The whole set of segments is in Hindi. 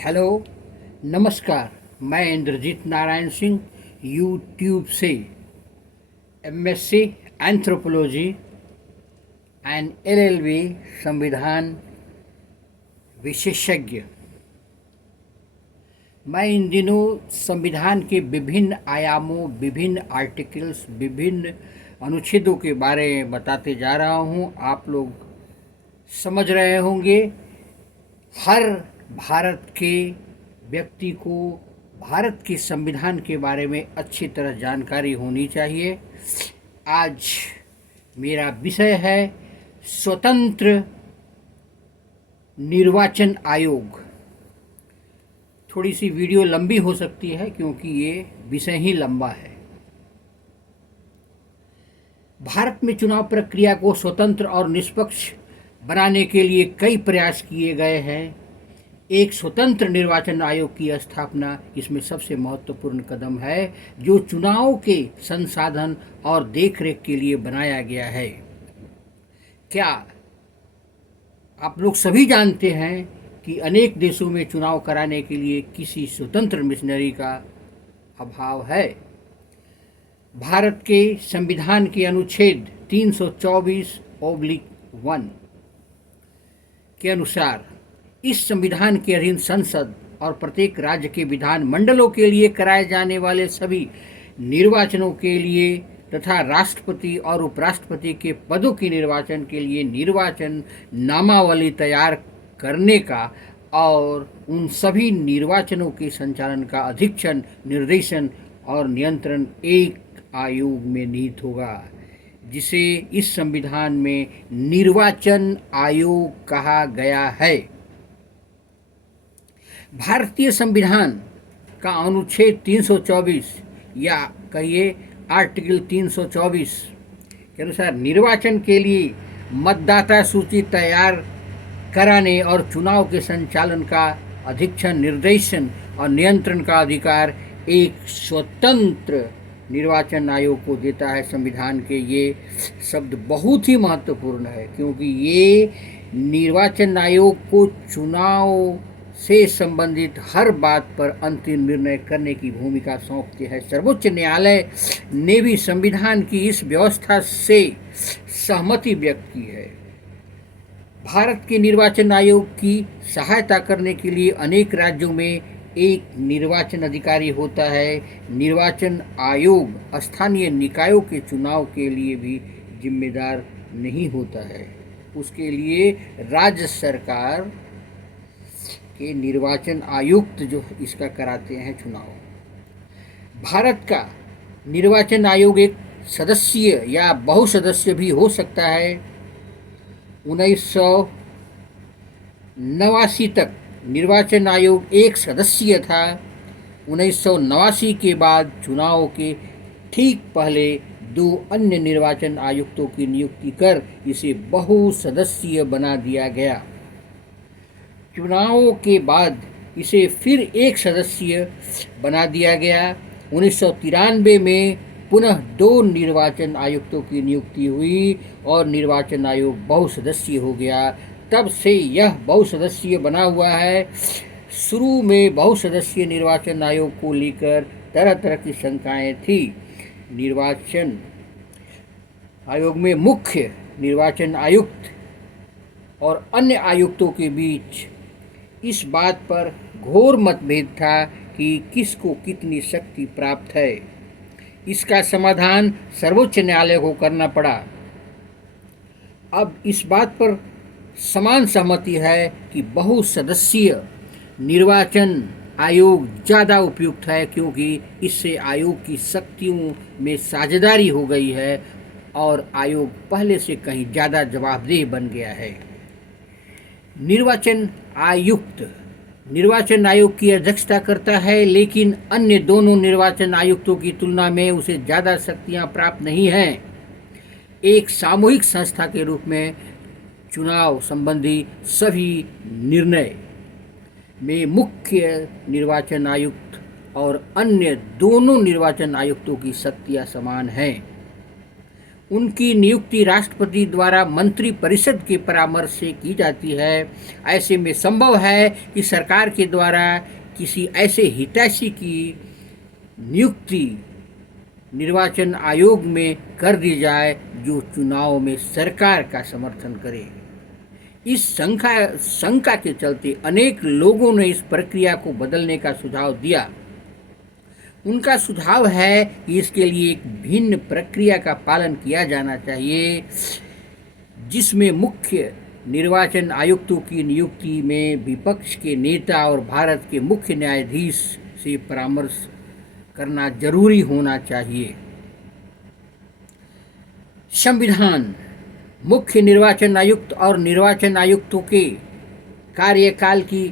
हेलो, नमस्कार। मैं इंद्रजीत नारायण सिंह यूट्यूब से एमएससी एंथ्रोपोलॉजी एंड एलएलबी संविधान विशेषज्ञ। मैं इन दिनों संविधान के विभिन्न आयामों, विभिन्न आर्टिकल्स, विभिन्न अनुच्छेदों के बारे में बताते जा रहा हूँ। आप लोग समझ रहे होंगे, हर भारत के व्यक्ति को भारत के संविधान के बारे में अच्छी तरह जानकारी होनी चाहिए। आज मेरा विषय है स्वतंत्र निर्वाचन आयोग। थोड़ी सी वीडियो लंबी हो सकती है क्योंकि ये विषय ही लंबा है। भारत में चुनाव प्रक्रिया को स्वतंत्र और निष्पक्ष बनाने के लिए कई प्रयास किए गए हैं। एक स्वतंत्र निर्वाचन आयोग की स्थापना इसमें सबसे महत्वपूर्ण कदम है, जो चुनाव के संसाधन और देखरेख के लिए बनाया गया है। क्या आप लोग सभी जानते हैं कि अनेक देशों में चुनाव कराने के लिए किसी स्वतंत्र मिशनरी का अभाव है। भारत के संविधान के अनुच्छेद 324/1 के अनुसार इस संविधान के अधीन संसद और प्रत्येक राज्य के विधान मंडलों के लिए कराए जाने वाले सभी निर्वाचनों के लिए तथा राष्ट्रपति और उपराष्ट्रपति के पदों के निर्वाचन के लिए निर्वाचन नामावली तैयार करने का और उन सभी निर्वाचनों के संचालन का अधीक्षण, निर्देशन और नियंत्रण एक आयोग में निहित होगा, जिसे इस संविधान में निर्वाचन आयोग कहा गया है। भारतीय संविधान का अनुच्छेद 324 या कहिए आर्टिकल 324 के अनुसार निर्वाचन के लिए मतदाता सूची तैयार कराने और चुनाव के संचालन का अधीक्षण, निर्देशन और नियंत्रण का अधिकार एक स्वतंत्र निर्वाचन आयोग को देता है। संविधान के ये शब्द बहुत ही महत्वपूर्ण है क्योंकि ये निर्वाचन आयोग को चुनाव से संबंधित हर बात पर अंतिम निर्णय करने की भूमिका सौंपते हैं। सर्वोच्च न्यायालय ने भी संविधान की इस व्यवस्था से सहमति व्यक्त की है। भारत के निर्वाचन आयोग की सहायता करने के लिए अनेक राज्यों में एक निर्वाचन अधिकारी होता है। निर्वाचन आयोग स्थानीय निकायों के चुनाव के लिए भी जिम्मेदार नहीं होता है। उसके लिए राज्य सरकार के निर्वाचन आयुक्त जो इसका कराते हैं चुनाव। भारत का निर्वाचन आयोग एक सदस्यीय या बहुसदस्य भी हो सकता है। 1989 तक निर्वाचन आयोग एक सदस्यीय था। 1989 के बाद चुनाव के ठीक पहले 2 अन्य निर्वाचन आयुक्तों की नियुक्ति कर इसे बहुसदस्यीय बना दिया गया। चुनावों के बाद इसे फिर एक सदस्यीय बना दिया गया। 1993 में पुनः 2 निर्वाचन आयुक्तों की नियुक्ति हुई और निर्वाचन आयोग बहुसदस्यीय हो गया। तब से यह बहुसदस्यीय बना हुआ है। शुरू में बहुसदस्यीय निर्वाचन आयोग को लेकर तरह तरह की शंकाएं थी। निर्वाचन आयोग में मुख्य निर्वाचन आयुक्त और अन्य आयुक्तों के बीच इस बात पर घोर मतभेद था कि किसको कितनी शक्ति प्राप्त है। इसका समाधान सर्वोच्च न्यायालय को करना पड़ा। अब इस बात पर समान सहमति है कि बहुसदस्यीय निर्वाचन आयोग ज़्यादा उपयुक्त है क्योंकि इससे आयोग की शक्तियों में साझेदारी हो गई है और आयोग पहले से कहीं ज़्यादा जवाबदेह बन गया है। निर्वाचन आयुक्त निर्वाचन आयोग की अध्यक्षता करता है, लेकिन अन्य दोनों निर्वाचन आयुक्तों की तुलना में उसे ज़्यादा शक्तियां प्राप्त नहीं हैं। एक सामूहिक संस्था के रूप में चुनाव संबंधी सभी निर्णय में मुख्य निर्वाचन आयुक्त और अन्य दोनों निर्वाचन आयुक्तों की शक्तियां समान हैं। उनकी नियुक्ति राष्ट्रपति द्वारा मंत्री परिषद के परामर्श से की जाती है। ऐसे में संभव है कि सरकार के द्वारा किसी ऐसे हितैषी की नियुक्ति निर्वाचन आयोग में कर दी जाए जो चुनाव में सरकार का समर्थन करे। इस शंका के चलते अनेक लोगों ने इस प्रक्रिया को बदलने का सुझाव दिया। उनका सुझाव है कि इसके लिए एक भिन्न प्रक्रिया का पालन किया जाना चाहिए, जिसमें मुख्य निर्वाचन आयुक्तों की नियुक्ति में विपक्ष के नेता और भारत के मुख्य न्यायाधीश से परामर्श करना जरूरी होना चाहिए। संविधान मुख्य निर्वाचन आयुक्त और निर्वाचन आयुक्तों के कार्यकाल की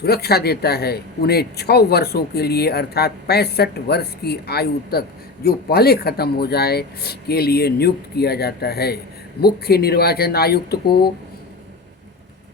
सुरक्षा देता है। उन्हें 6 वर्षों के लिए अर्थात 65 वर्ष की आयु तक, जो पहले खत्म हो जाए, के लिए नियुक्त किया जाता है। मुख्य निर्वाचन आयुक्त को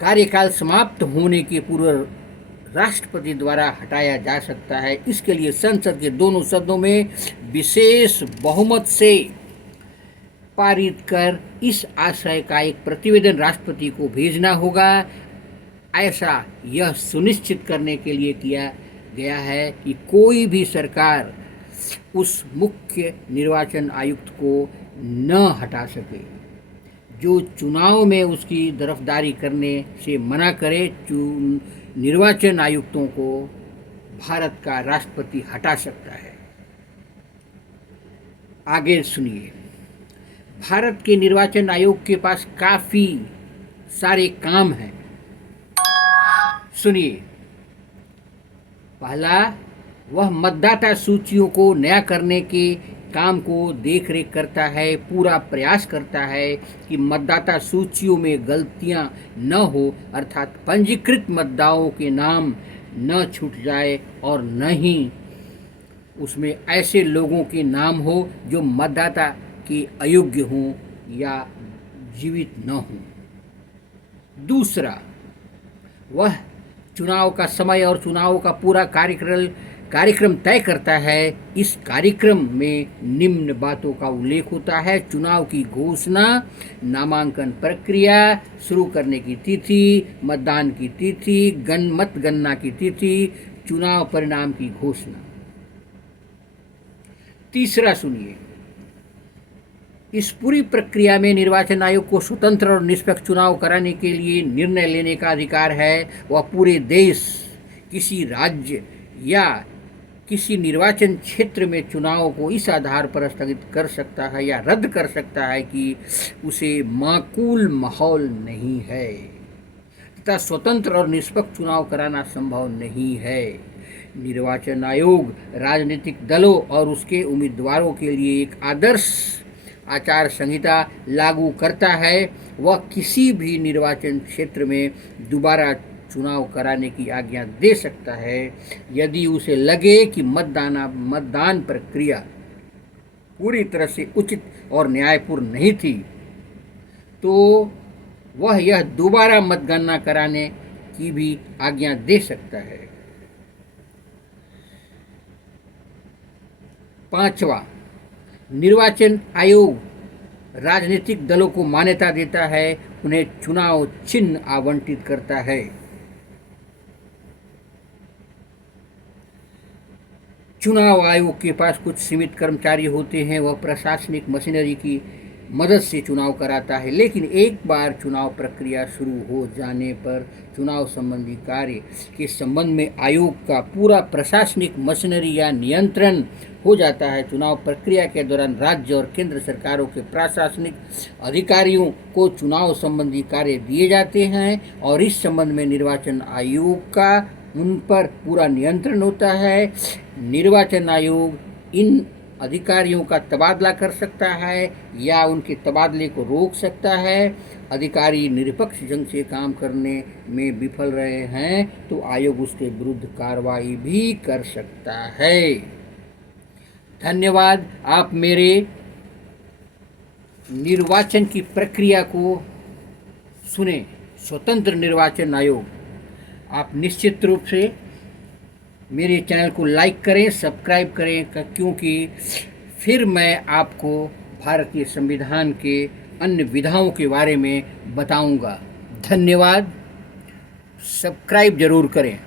कार्यकाल समाप्त होने के पूर्व राष्ट्रपति द्वारा हटाया जा सकता है। इसके लिए संसद के दोनों सदनों में विशेष बहुमत से पारित कर इस आशय का एक प्रतिवेदन राष्ट्रपति को भेजना होगा। ऐसा यह सुनिश्चित करने के लिए किया गया है कि कोई भी सरकार उस मुख्य निर्वाचन आयुक्त को न हटा सके जो चुनाव में उसकी तरफदारी करने से मना करे। निर्वाचन आयुक्तों को भारत का राष्ट्रपति हटा सकता है। आगे सुनिए। भारत के निर्वाचन आयोग के पास काफ़ी सारे काम हैं। सुनिए। पहला, वह मतदाता सूचियों को नया करने के काम को देखरेख करता है, पूरा प्रयास करता है कि मतदाता सूचियों में गलतियां न हो, अर्थात पंजीकृत मतदाताओं के नाम न छूट जाए और न ही उसमें ऐसे लोगों के नाम हो जो मतदाता के अयोग्य हों या जीवित न हों। दूसरा, वह चुनाव का समय और चुनाव का पूरा कार्यक्रम तय करता है। इस कार्यक्रम में निम्न बातों का उल्लेख होता है: चुनाव की घोषणा, नामांकन प्रक्रिया शुरू करने की तिथि, मतदान की तिथि, मतगणना की तिथि, चुनाव परिणाम की घोषणा। तीसरा सुनिए। इस पूरी प्रक्रिया में निर्वाचन आयोग को स्वतंत्र और निष्पक्ष चुनाव कराने के लिए निर्णय लेने का अधिकार है। वह पूरे देश, किसी राज्य या किसी निर्वाचन क्षेत्र में चुनाव को इस आधार पर स्थगित कर सकता है या रद्द कर सकता है कि उसे माकूल माहौल नहीं है तथा स्वतंत्र और निष्पक्ष चुनाव कराना संभव नहीं है। निर्वाचन आयोग राजनीतिक दलों और उसके उम्मीदवारों के लिए एक आदर्श आचार संहिता लागू करता है। वह किसी भी निर्वाचन क्षेत्र में दोबारा चुनाव कराने की आज्ञा दे सकता है यदि उसे लगे कि मतदान प्रक्रिया पूरी तरह से उचित और न्यायपूर्ण नहीं थी, तो वह यह दोबारा मतगणना कराने की भी आज्ञा दे सकता है। पांचवा, निर्वाचन आयोग राजनीतिक दलों को मान्यता देता है, उन्हें चुनाव चिन्ह आवंटित करता है। चुनाव आयोग के पास कुछ सीमित कर्मचारी होते हैं। वह प्रशासनिक मशीनरी की मदद से चुनाव कराता है, लेकिन एक बार चुनाव प्रक्रिया शुरू हो जाने पर चुनाव संबंधी कार्य के संबंध में आयोग का पूरा प्रशासनिक मशीनरी या नियंत्रण हो जाता है। चुनाव प्रक्रिया के दौरान राज्य और केंद्र सरकारों के प्रशासनिक अधिकारियों को चुनाव संबंधी कार्य दिए जाते हैं और इस संबंध में निर्वाचन आयोग का उन पर पूरा नियंत्रण होता है। निर्वाचन आयोग इन अधिकारियों का तबादला कर सकता है या उनके तबादले को रोक सकता है। अधिकारी निरपेक्ष ढंग से काम करने में विफल रहे हैं तो आयोग उसके विरुद्ध कार्रवाई भी कर सकता है। धन्यवाद। आप मेरे निर्वाचन की प्रक्रिया को सुने। स्वतंत्र निर्वाचन आयोग। आप निश्चित रूप से मेरे चैनल को लाइक करें, सब्सक्राइब करें, क्योंकि फिर मैं आपको भारतीय संविधान के अन्य विधाओं के बारे में बताऊंगा। धन्यवाद। सब्सक्राइब जरूर करें।